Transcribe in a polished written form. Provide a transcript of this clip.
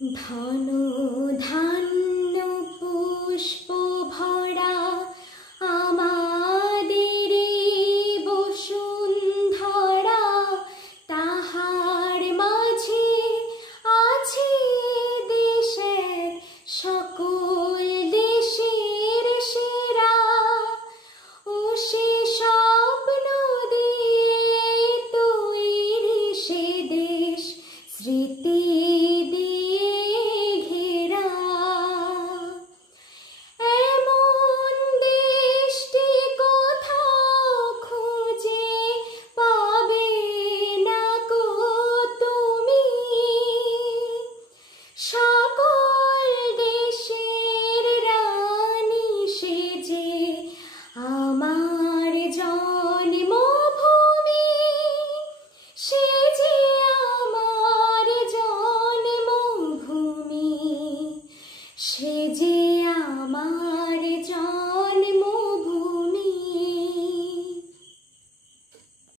ধন ধান্য পুষ্প ভরা আমাদের বসুন্ধরা, তাহার মাঝে আছে দেশের সকল দেশের সেরা। ও সে স্বপ্ন দিয়ে তৈরি সে দেশ, স্মৃতি দিয়ে ঘেরা। এমন দেশটি কোথাও খুঁজে পাবে না গো তুমি। সকল দেশের রানী সেজে আমার জন্মভূমি, সে যে আমার জন্মভূমি, সে যে